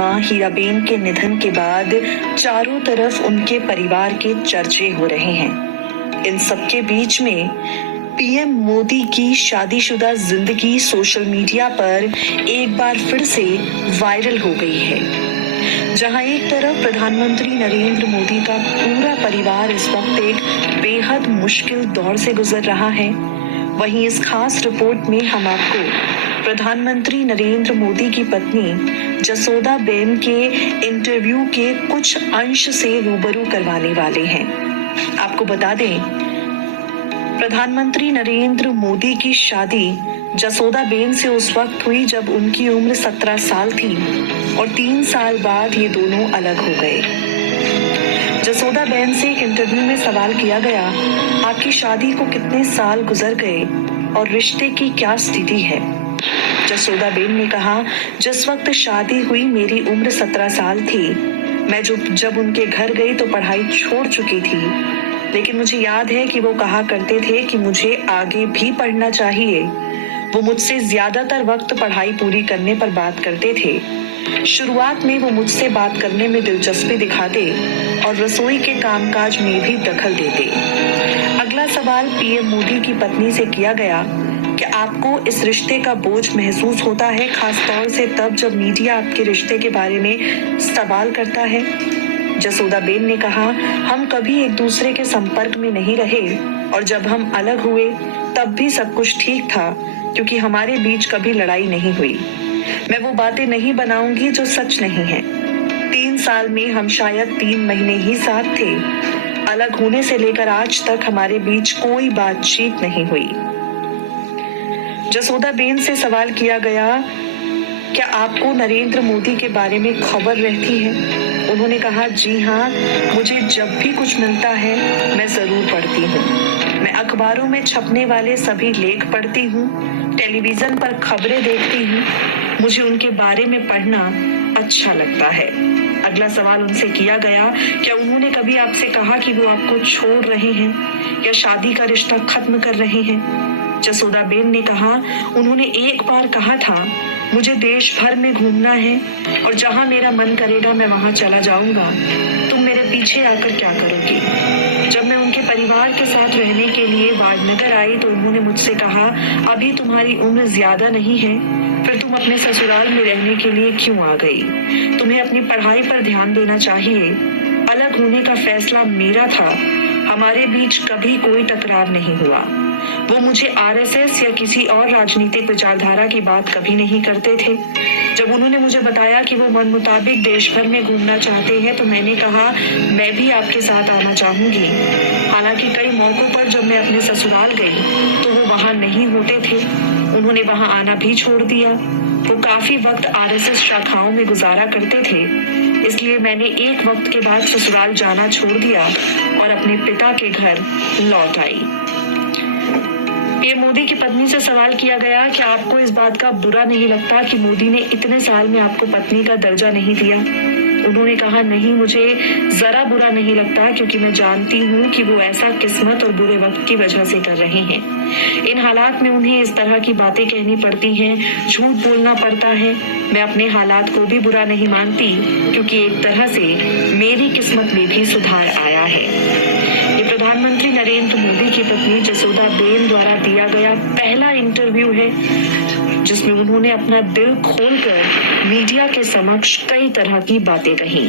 मां हीराबेन के निधन के बाद चारों तरफ उनके परिवार के चर्चे हो रहे हैं। इन सबके बीच में पीएम मोदी की शादीशुदा जिंदगी सोशल मीडिया पर एक बार फिर से वायरल हो गई है, जहां एक तरफ प्रधानमंत्री नरेंद्र मोदी का पूरा परिवार इस वक्त एक बेहद मुश्किल दौर से गुजर रहा है, वहीं इस खास रिपोर्ट में हम आपको प्रधानमंत्री नरेंद्र मोदी की पत्नी जसोदा बेन के इंटरव्यू के कुछ अंश से रूबरू करवाने वाले हैं। आपको बता दें, प्रधानमंत्री नरेंद्र मोदी की शादी जसोदा बेन से उस वक्त हुई जब उनकी उम्र 17 साल थी और 3 साल बाद ये दोनों अलग हो गए। जसोदा बेन से एक इंटरव्यू में सवाल किया गया, आपकी शादी को कितने साल गुजर गए और रिश्ते की क्या स्थिति है। जसोदा बेन ने कहा, जिस वक्त शादी हुई मेरी उम्र 17 साल थी। मैं जब उनके घर गई तो पढ़ाई छोड़ चुकी थी, लेकिन मुझे याद है कि वो कहा करते थे कि मुझे आगे भी पढ़ना चाहिए। वो मुझसे ज्यादातर वक्त पढ़ाई पूरी करने पर बात करते थे। शुरुआत में वो मुझसे बात करने में दिलचस्पी दिखाते और रसोई के कामकाज में भी दखल देते। अगला सवाल पीएम मोदी की पत्नी से किया गया कि आपको इस रिश्ते का बोझ महसूस होता है, खासतौर से तब जब मीडिया आपके रिश्ते के बारे में सवाल करता है। जसोदा बेन ने कहा, हम कभी एक दूसरे के संपर्क में नहीं रहे और जब हम अलग हुए तब भी सब कुछ ठीक था, क्योंकि हमारे बीच कभी लड़ाई नहीं हुई। मैं वो बातें नहीं बनाऊंगी जो सच नहीं है। 3 साल में हम शायद 3 महीने ही साथ थे। अलग होने से लेकर आज तक हमारे बीच कोई बातचीत नहीं हुई। जसोदा बेन से सवाल किया गया, क्या आपको नरेंद्र मोदी के बारे में खबर रहती है। उन्होंने कहा, जी हाँ, मुझे जब भी कुछ मिलता है मैं जरूर पढ़ती हूँ। मैं अखबारों में छपने वाले सभी लेख पढ़ती हूँ, टेलीविजन पर खबरें देखती हूँ। मुझे उनके बारे में पढ़ना अच्छा लगता है। अगला सवाल उनसे किया गया, क्या उन्होंने कभी आपसे कहा कि वो आपको छोड़ रहे हैं या शादी का रिश्ता खत्म कर रहे हैं। जसोदा बेन ने कहा, उन्होंने एक बार कहा था, मुझे देश भर में घूमना है और जहां मेरा मन करेगा मैं वहां चला जाऊंगा। तुम मेरे पीछे आकर क्या करोगी। जब मैं उनके परिवार के साथ रहने के लिए वाडनगर आई तो उन्होंने मुझसे कहा, अभी तुम्हारी उम्र ज्यादा नहीं है, फिर तुम अपने ससुराल में रहने के लिए क्यों आ गई। तुम्हें अपनी पढ़ाई पर ध्यान देना चाहिए। अलग होने का फैसला मेरा था, हमारे बीच कभी कोई टकराव नहीं हुआ। वो मुझे आरएसएस या किसी और राजनीतिक विचारधारा की बात कभी नहीं करते थे। जब उन्होंने मुझे बताया कि वो मन मुताबिक देश भर में घूमना चाहते हैं तो मैंने कहा, मैं भी आपके साथ आना चाहूंगी। हालांकि कई मौकों पर जब मैं अपने ससुराल गई तो वो वहां नहीं होते थे। उन्होंने वहां आना भी छोड़ दिया। वो काफी वक्त आरएसएस शाखाओं में गुजारा करते थे, इसलिए मैंने एक वक्त के बाद ससुराल जाना छोड़ दिया और अपने पिता के घर लौट आई। पीएम मोदी की पत्नी से सवाल किया गया कि आपको इस बात का बुरा नहीं लगता कि मोदी ने इतने साल में आपको पत्नी का दर्जा नहीं दिया। उन्होंने कहा, नहीं, मुझे जरा बुरा नहीं लगता, क्योंकि मैं जानती हूँ कि वो ऐसा किस्मत और बुरे वक्त की वजह से कर रहे हैं। इन हालात में उन्हें इस तरह की बातें कहनी पड़ती हैं, झूठ बोलना पड़ता है। मैं अपने हालात को भी बुरा नहीं मानती, क्योंकि एक तरह से मेरी किस्मत में भी सुधार आया है। ये प्रधानमंत्री नरेंद्र मोदी की पत्नी जसोदा बेन द्वारा दिया गया पहला इंटरव्यू है, जिसमें उन्होंने अपना दिल खोलकर मीडिया के समक्ष कई तरह की बातें कही।